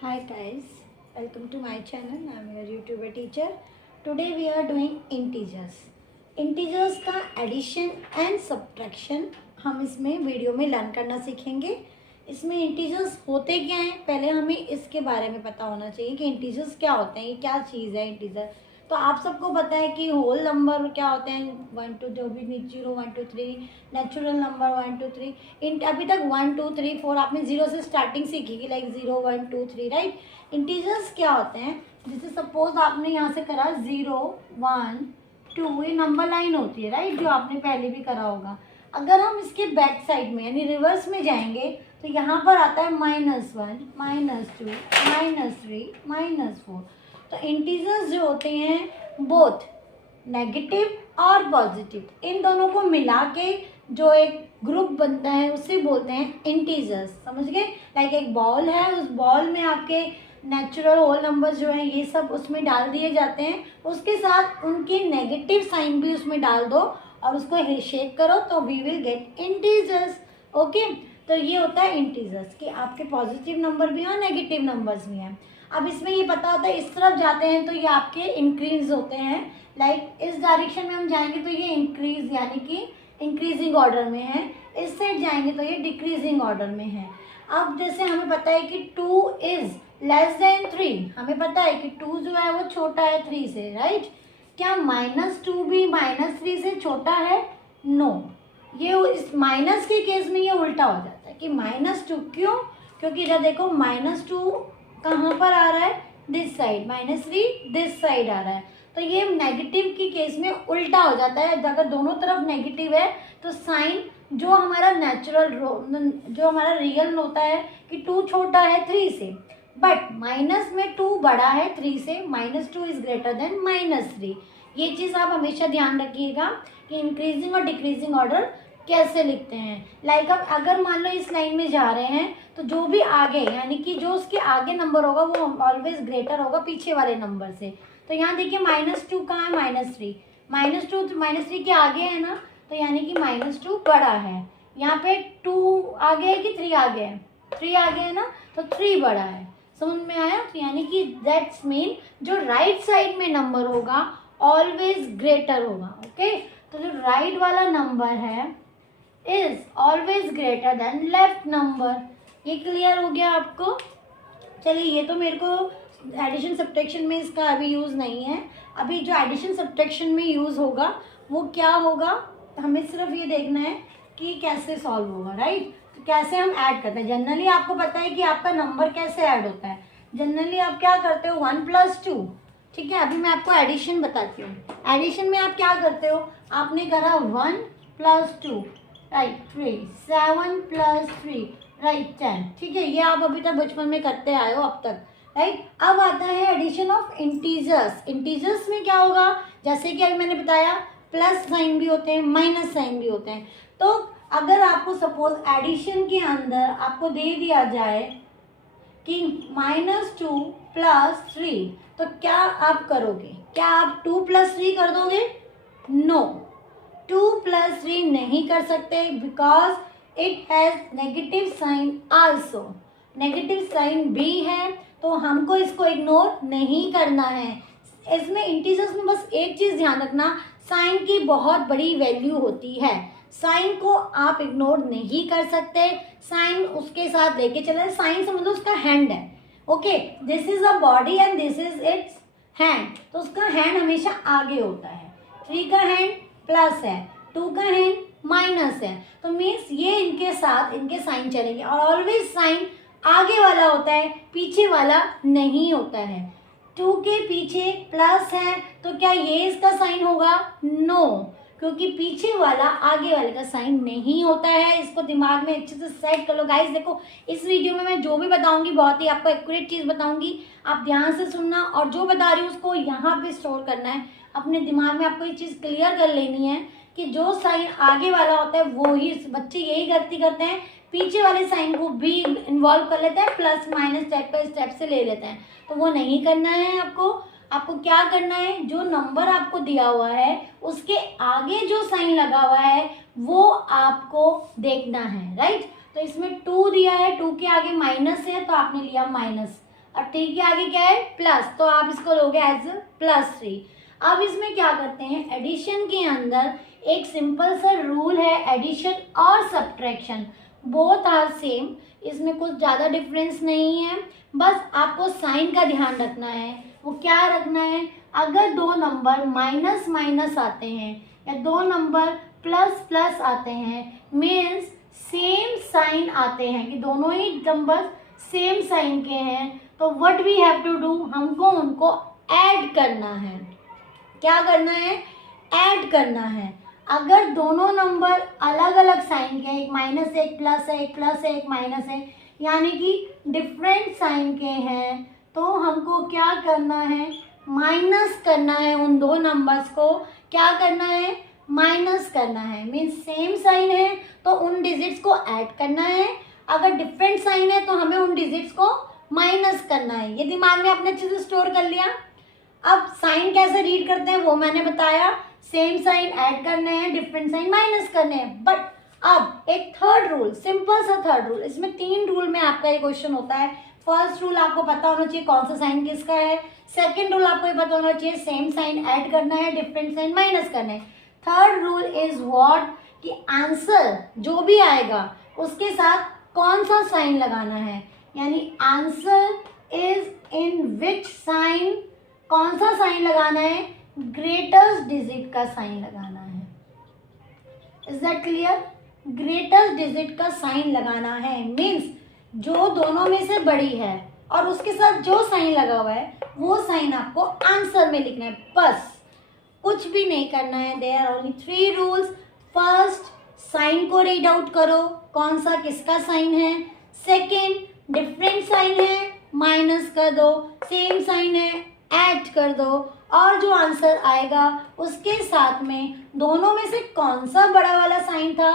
Hi guys, welcome to my channel. I am your YouTuber teacher. Today we are doing integers. Integers का addition and subtraction हम इसमें video में learn करना सीखेंगे. इसमें integers होते क्या हैं, पहले हमें इसके बारे में पता होना चाहिए कि इंटीजर्स क्या होते हैं, ये क्या चीज़ है इंटीजर. तो आप सबको पता है कि होल नंबर क्या होते हैं, 1 2 जो भी 0 1 2 3, नेचुरल नंबर 1 2 3. इन अभी तक 1 2 3 4 आपने जीरो से स्टार्टिंग सीखी कि लाइक 0 1 2 3 राइट. इंटीजर्स क्या होते हैं, जैसे सपोज आपने यहाँ से करा 0 1 2, ये नंबर लाइन होती है राइट, जो आपने पहले भी करा होगा. अगर हम इसके बैक साइड में यानी रिवर्स में जाएंगे तो यहाँ पर आता है -1 -2 -3 -4. तो इंटीजर्स जो होते हैं बोथ नेगेटिव और पॉजिटिव, इन दोनों को मिला के जो एक ग्रुप बनता है उसे बोलते हैं इंटीजर्स. समझ गए. लाइक एक बॉल है, उस बॉल में आपके नेचुरल होल नंबर्स जो हैं ये सब उसमें डाल दिए जाते हैं, उसके साथ उनके नेगेटिव साइन भी उसमें डाल दो और उसको शेक करो तो we will get integers. Okay, तो ये होता है इंटीजर्स कि आपके पॉजिटिव नंबर भी हैं नेगेटिव नंबर्स भी हैं. अब इसमें ये पता होता है इस तरफ जाते हैं तो ये आपके इंक्रीज होते हैं. लाइक इस डायरेक्शन में हम जाएंगे तो ये इंक्रीज यानी कि इंक्रीजिंग ऑर्डर में है, इस साइड जाएंगे तो ये डिक्रीजिंग ऑर्डर में है. अब जैसे हमें पता है कि 2 इज लेस देन 3, हमें पता है कि 2 जो है वो छोटा है 3 से राइट. क्या -2 भी -3 से छोटा है? नो. ये इस माइनस के केस में ये उल्टा हो जाता है कि -2. क्यों? क्योंकि इधर देखो -2 कहाँ पर आ रहा है, दिस साइड, -3 दिस साइड आ रहा है. तो ये नेगेटिव के केस में उल्टा हो जाता है. अगर दोनों तरफ नेगेटिव है तो साइन जो हमारा जो हमारा रियल होता है कि 2 छोटा है 3 से, बट माइनस में 2 बड़ा है 3 से, -2 इज ग्रेटर देन -3. ये चीज़ आप हमेशा ध्यान रखिएगा कि इंक्रीजिंग और डिक्रीजिंग ऑर्डर कैसे लिखते हैं. लाइक अब अगर मान लो इस लाइन में जा रहे हैं तो जो भी आगे यानी कि जो उसके आगे नंबर होगा वो ऑलवेज ग्रेटर होगा पीछे वाले नंबर से. तो यहाँ देखिए -2 कहाँ है, -3. -2 -3 के आगे है ना, तो यानी कि -2 बड़ा है. यहाँ पे 2 आगे है कि 3 आगे है, 3 आगे है ना, तो 3 बड़ा है. समझ में आया. तो यानी कि दैट्स मीन जो राइट साइड में नंबर होगा ऑलवेज ग्रेटर होगा. ओके, तो जो राइट वाला नंबर है is always greater than left number. ये क्लियर हो गया आपको. चलिए, ये तो मेरे को एडिशन सब्ट्रैक्शन में इसका अभी यूज़ नहीं है. अभी जो एडिशन सब्ट्रैक्शन में यूज़ होगा वो क्या होगा, हमें सिर्फ ये देखना है कि कैसे सॉल्व होगा राइट. तो कैसे हम ऐड करते हैं, जनरली आपको पता है कि आपका नंबर कैसे ऐड होता है. जनरली आप क्या करते हो, 1 + 2. ठीक है, अभी मैं आपको एडिशन बताती हूँ. एडिशन में आप क्या करते हो, आपने करा 1 + 2 राइट 3, 7 + 3 राइट 10. ठीक है, ये आप अभी तक बचपन में करते आए हो अब तक राइट. अब आता है एडिशन ऑफ इंटीजर्स. इंटीजर्स में क्या होगा, जैसे कि अभी मैंने बताया प्लस साइन भी होते हैं माइनस साइन भी होते हैं. तो अगर आपको सपोज एडिशन के अंदर आपको दे दिया जाए कि -2 + 3, तो क्या आप करोगे, क्या आप 2 + 3 कर दोगे? नो, 2 + 3 नहीं कर सकते because it has negative sign also. Negative sign भी है तो हमको इसको इग्नोर नहीं करना है. इसमें इंटीजर्स में बस एक चीज़ ध्यान रखना, साइन की बहुत बड़ी वैल्यू होती है. साइन को आप इग्नोर नहीं कर सकते. साइन उसके साथ लेके चले. साइन समझो उसका हैंड है. Okay, this is a body and this is it's hand. तो उसका हैंड हमेशा आगे होता है. 3 का हैंड प्लस है, 2 का हैंड माइनस है. तो मीन्स ये इनके साथ इनके साइन चलेंगे और ऑलवेज साइन आगे वाला होता है, पीछे वाला नहीं होता है. 2 के पीछे प्लस है तो क्या ये इसका साइन होगा? नो, क्योंकि पीछे वाला आगे वाले का साइन नहीं होता है. इसको दिमाग में अच्छे से सेट कर लो गाइस. देखो, इस वीडियो में मैं जो भी बताऊंगी बहुत ही आपको एक्यूरेट चीज़ बताऊंगी. आप ध्यान से सुनना और जो बता रही हूँ उसको यहाँ पे स्टोर करना है अपने दिमाग में. आपको ये चीज़ क्लियर कर लेनी है कि जो साइन आगे वाला होता है वो ही, बच्चे यही गलती करते हैं, पीछे वाले साइन को भी इन्वॉल्व कर लेते हैं, plus minus step by step से ले लेते हैं. तो वो नहीं करना है आपको. आपको क्या करना है, जो नंबर आपको दिया हुआ है उसके आगे जो साइन लगा हुआ है वो आपको देखना है राइट. तो इसमें 2 दिया है, 2 के आगे माइनस है तो आपने लिया माइनस. और 3 के आगे क्या है प्लस, तो आप इसको लोगे एज +3। अब इसमें क्या करते हैं, एडिशन के अंदर एक सिंपल सा रूल है, एडिशन और सब्ट्रैक्शन बोथ आर सेम, इसमें कुछ ज़्यादा डिफरेंस नहीं है, बस आपको साइन का ध्यान रखना है। वो क्या रखना है, अगर दो नंबर माइनस माइनस आते हैं या दो नंबर प्लस प्लस आते हैं, मीन्स सेम साइन आते हैं कि दोनों ही नंबर सेम साइन के हैं, तो what we have to do, हमको उनको ऐड करना है। क्या करना है, ऐड करना है। अगर दोनों नंबर अलग अलग साइन के हैं, एक माइनस है एक प्लस है, एक प्लस है एक माइनस है, यानी कि डिफरेंट साइन के हैं, तो हमको क्या करना है, माइनस करना है उन दो नंबर्स को। क्या करना है, माइनस करना है, मीन्स सेम साइन है तो उन डिजिट्स को ऐड करना है, अगर डिफरेंट साइन है तो हमें उन डिजिट्स को माइनस करना है। ये दिमाग में आपने अच्छे से स्टोर कर लिया। अब साइन कैसे रीड करते हैं वो मैंने बताया, सेम साइन ऐड करने हैं, डिफरेंट साइन माइनस करने हैं। बट अब एक थर्ड रूल, सिंपल सा थर्ड रूल, इसमें 3 रूल में आपका ये क्वेश्चन होता है। फर्स्ट रूल आपको पता होना चाहिए कौन सा साइन किसका है, सेकंड रूल आपको ये पता होना चाहिए सेम साइन ऐड करना है, डिफरेंट साइन माइनस करना है। थर्ड रूल इज व्हाट, कि आंसर जो भी आएगा उसके साथ कौन सा साइन लगाना है, यानी answer is in which sign, कौन सा साइन लगाना है, ग्रेटेस्ट डिजिट का साइन लगाना है। Is that clear, greatest digit का साइन लगाना है, मीन्स जो दोनों में से बड़ी है और उसके साथ जो साइन लगा हुआ है वो साइन आपको आंसर में लिखना है, बस कुछ भी नहीं करना है। There are only 3 rules. First, sign को रीड आउट करो, कौन सा किसका साइन है। सेकेंड, डिफरेंट साइन है माइनस कर दो, सेम साइन है ऐड कर दो, और जो आंसर आएगा उसके साथ में दोनों में से कौन सा बड़ा वाला साइन था,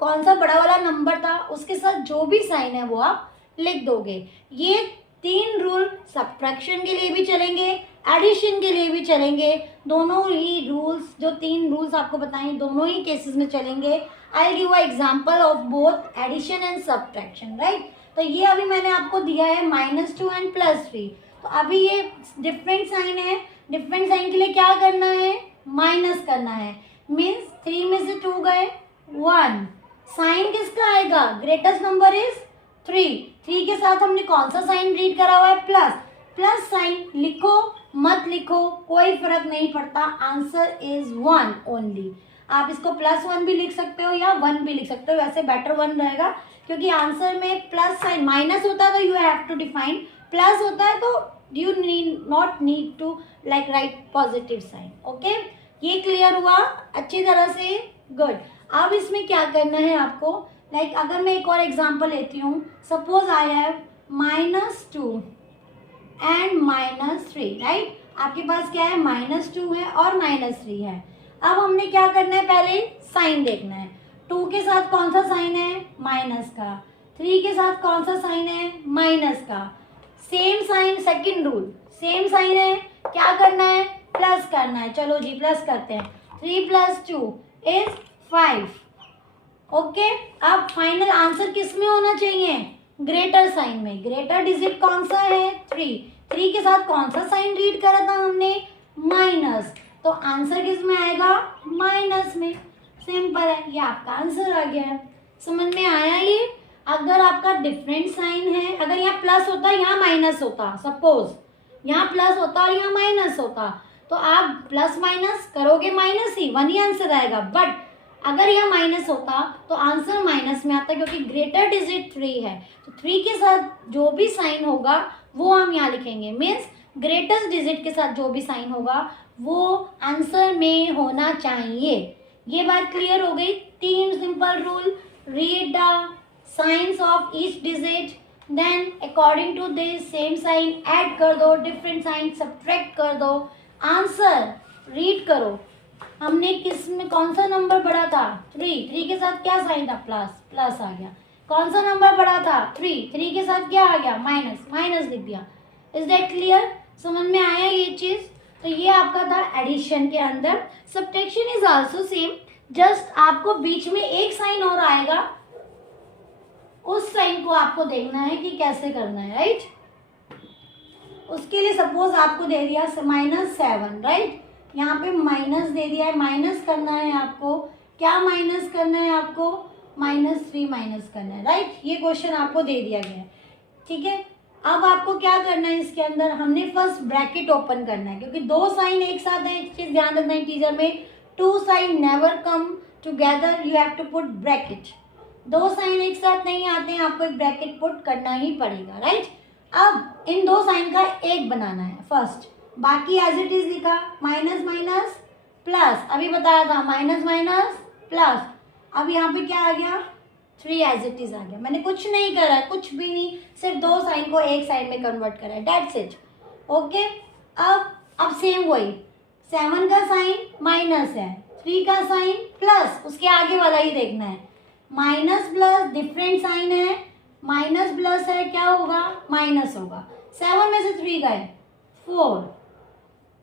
कौन सा बड़ा वाला नंबर था, उसके साथ जो भी साइन है वो आप लिख दोगे। ये 3 रूल सब्ट्रैक्शन के लिए भी चलेंगे, एडिशन के लिए भी चलेंगे। दोनों ही रूल्स, जो 3 रूल्स आपको बताएं, दोनों ही केसेस में चलेंगे। I give a example of both addition and subtraction, right. तो ये अभी मैंने आपको दिया है -2 एंड +3। तो अभी ये डिफरेंट साइन है, डिफरेंट साइन के लिए क्या करना है, माइनस करना है, मीन्स 3 में से 2 गए 1, साइन किसका आएगा, ग्रेटेस्ट नंबर इज 3 के साथ हमने कौन सा साइन रीड करा हुआ है, प्लस साइन। लिखो मत लिखो कोई फर्क नहीं पड़ता, आंसर इज 1 ओनली। आप इसको +1 भी लिख सकते हो या 1 भी लिख सकते हो, वैसे बेटर 1 रहेगा, क्योंकि आंसर में प्लस साइन, माइनस होता है तो you have to define, plus होता है तो you not need to like write positive sign. Okay, ये क्लियर हुआ अच्छी तरह से, गुड। अब इसमें क्या करना है आपको, लाइक अगर मैं एक और एग्जांपल लेती हूँ, suppose I have -2 and -3, right. आपके पास क्या है, -2 है और -3 है। अब हमने क्या करना है, पहले साइन देखना है। 2 के साथ कौन सा साइन है, माइनस का, 3 के साथ कौन सा साइन है, माइनस का, same sign, second rule, same sign है, क्या करना है, प्लस करना है। चलो जी प्लस करते हैं, 3 + 2 इज 5। ओके, अब फाइनल आंसर किस में होना चाहिए, ग्रेटर साइन में। ग्रेटर डिजिट कौन सा है, 3 के साथ कौन सा साइन रीड करा था हमने, माइनस, तो आंसर किस में आएगा, माइनस में। सिंपल है, ये आपका आंसर आ गया है। समझ में आया ये। अगर आपका डिफरेंट साइन है, अगर यहाँ प्लस होता यहाँ माइनस होता, सपोज यहाँ प्लस होता और यहाँ माइनस होता, तो आप प्लस माइनस करोगे माइनस ही, 1 ही आंसर आएगा। बट अगर यहाँ माइनस होता तो आंसर माइनस में आता, क्योंकि ग्रेटर डिजिट 3 है, तो 3 के साथ जो भी साइन होगा वो हम यहाँ लिखेंगे, मीन्स ग्रेटेस्ट डिजिट के साथ जो भी साइन होगा वो आंसर में होना चाहिए। ये बात क्लियर हो गई। 3 simple rule, read the signs of each digit, then according to this same sign add कर दो, डिफरेंट साइन सब्ट्रैक्ट कर दो, आंसर रीड करो। हमने किस में कौन सा नंबर बड़ा था, 3 के साथ क्या साइन था, प्लस आ गया। कौन सा नंबर बड़ा था, 3 के साथ क्या आ गया, माइनस लिख दिया। इज दैट क्लियर, समझ में आया ये चीज। तो ये आपका था एडिशन के अंदर। Subtraction is also same, just आपको बीच में एक साइन और आएगा, उस साइन को आपको देखना है कि कैसे करना है, राइट। उसके लिए सपोज आपको दे दिया -7, राइट। यहाँ पे माइनस दे दिया है, माइनस करना है आपको। क्या माइनस करना है आपको? -3 माइनस करना है, राइट। ये क्वेश्चन आपको दे दिया गया है, ठीक है। अब आपको क्या करना है, इसके अंदर हमने फर्स्ट ब्रैकेट ओपन करना है, क्योंकि दो साइन एक साथ है। एक चीज ध्यान रखना है टीचर में, two sign never come together, you have to put bracket. दो साइन एक साथ नहीं आते हैं, आपको एक ब्रैकेट पुट करना ही पड़ेगा, राइट। अब इन दो साइन का एक बनाना है फर्स्ट, बाकी एज इट इज लिखा, माइनस माइनस प्लस, अभी बताया था माइनस माइनस प्लस। अब यहाँ पे क्या आ गया? 3 एज इट इज आ गया। मैंने कुछ नहीं करा है, कुछ भी नहीं, सिर्फ दो साइन को एक साइन में कन्वर्ट करा है, दैट्स इट, ओके। अब सेम वही, 7 का साइन माइनस है, 3 का साइन प्लस, उसके आगे वाला ही देखना है। माइनस प्लस डिफरेंट साइन है, माइनस प्लस है, क्या होगा? माइनस होगा। 7 में से 3 गए 4।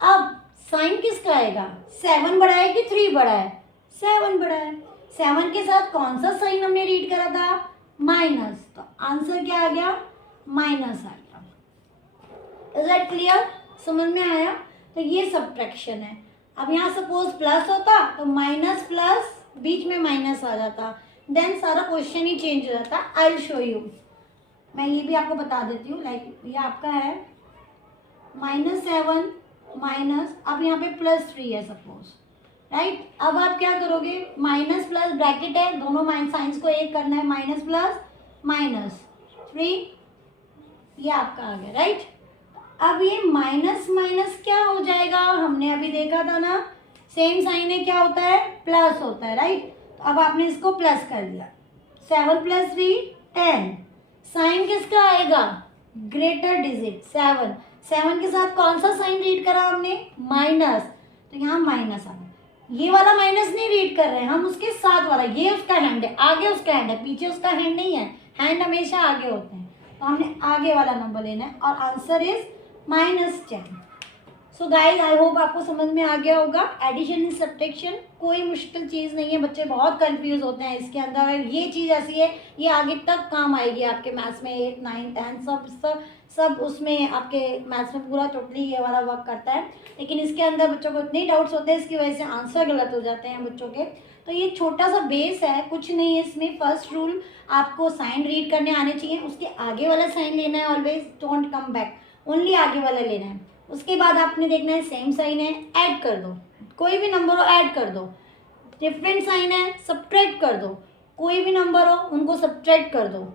अब साइन किसका आएगा? 7 बड़ा है कि 3 बड़ा है? 7 बड़ा है। 7 के साथ कौन सा साइन हमने रीड करा था? माइनस, तो आंसर क्या आ गया? माइनस आ गया। Is that clear? समझ में आया? तो ये सब्ट्रैक्शन है। अब यहाँ सपोज प्लस होता तो माइनस प्लस बीच में माइनस आ जाता, देन सारा क्वेश्चन ही चेंज हो जाता। I will show you. मैं ये भी आपको बता देती हूँ, लाइक ये आपका है -7 माइनस, अब यहाँ पे +3 है सपोज, राइट। अब आप क्या करोगे? माइनस प्लस ब्रैकेट है, दोनों साइंस को एक करना है, माइनस प्लस -3, ये आपका आ गया, राइट। अब ये माइनस माइनस क्या हो जाएगा? हमने अभी देखा था ना, सेम साइन है, क्या होता है? प्लस होता है, राइट। तो अब आपने इसको प्लस कर दिया, 7 + 3 10। साइन किसका आएगा? Greater digit 7। 7 के साथ कौन सा साइन रीड करा हमने? माइनस, तो यहाँ माइनस आ गया। ये वाला माइनस नहीं रीड कर रहे हैं हम, उसके साथ वाला, ये उसका हैंड है, आगे उसका हैंड है, पीछे उसका हैंड नहीं है, हैंड हमेशा आगे होते हैं, तो हमने आगे वाला नंबर लेना है, और answer is -10। So guys, I hope आपको समझ में आ गया होगा। एडिशन एंड सब्ट्रैक्शन कोई मुश्किल चीज़ नहीं है, बच्चे बहुत कंफ्यूज होते हैं इसके अंदर। ये चीज़ ऐसी है, ये आगे तक काम आएगी आपके मैथ्स में, 8, 9, 10 सब उसमें आपके मैथ्स में पूरा टोटली ये वाला वर्क करता है। लेकिन इसके अंदर बच्चों को इतने डाउट्स होते हैं, इसकी वजह से आंसर गलत हो जाते हैं बच्चों के। तो ये छोटा सा बेस है, कुछ नहीं है इसमें। फर्स्ट रूल, आपको साइन रीड करने आने चाहिए, उसके आगे वाला साइन लेना है, always don't come back, only आगे वाला लेना है। उसके बाद आपने देखना है सेम साइन है, ऐड कर दो, कोई भी नंबर हो ऐड कर दो। डिफरेंट साइन है, सब्ट्रैक्ट कर दो, कोई भी नंबर हो उनको सब्ट्रैक्ट कर दो।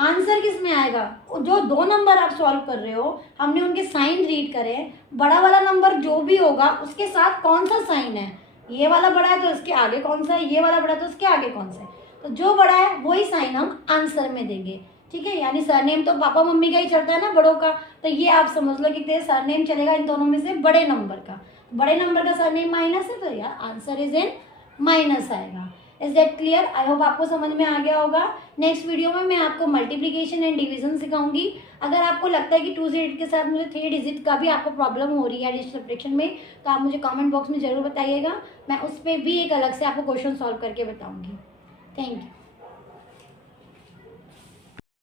आंसर किस में आएगा? जो दो नंबर आप सॉल्व कर रहे हो, हमने उनके साइन रीड करे, बड़ा वाला नंबर जो भी होगा उसके साथ कौन सा साइन है, ये वाला बड़ा है तो इसके आगे कौन सा है, ये वाला बड़ा है तो इसके आगे कौन सा है, तो जो बड़ा है वही साइन हम आंसर में देंगे, ठीक है। यानी सरनेम तो पापा मम्मी का ही चलता है ना बड़ों का, तो ये आप समझ लो कि तेरे सरनेम चलेगा इन दोनों में से बड़े नंबर का, बड़े नंबर का सरनेम माइनस है, तो यार आंसर इज इन माइनस आएगा। Is that clear? I hope आपको समझ में आ गया होगा। नेक्स्ट वीडियो में मैं आपको मल्टीप्लिकेशन एंड डिवीजन सिखाऊंगी। अगर आपको लगता है कि 2 डिजिट के साथ मुझे 3 डिजिट का भी आपको प्रॉब्लम हो रही है एडिशन सब्ट्रैक्शन में, तो आप मुझे कमेंट बॉक्स में जरूर बताइएगा, मैं उस पर भी एक अलग से आपको क्वेश्चन सॉल्व करके बताऊंगी। Thank you.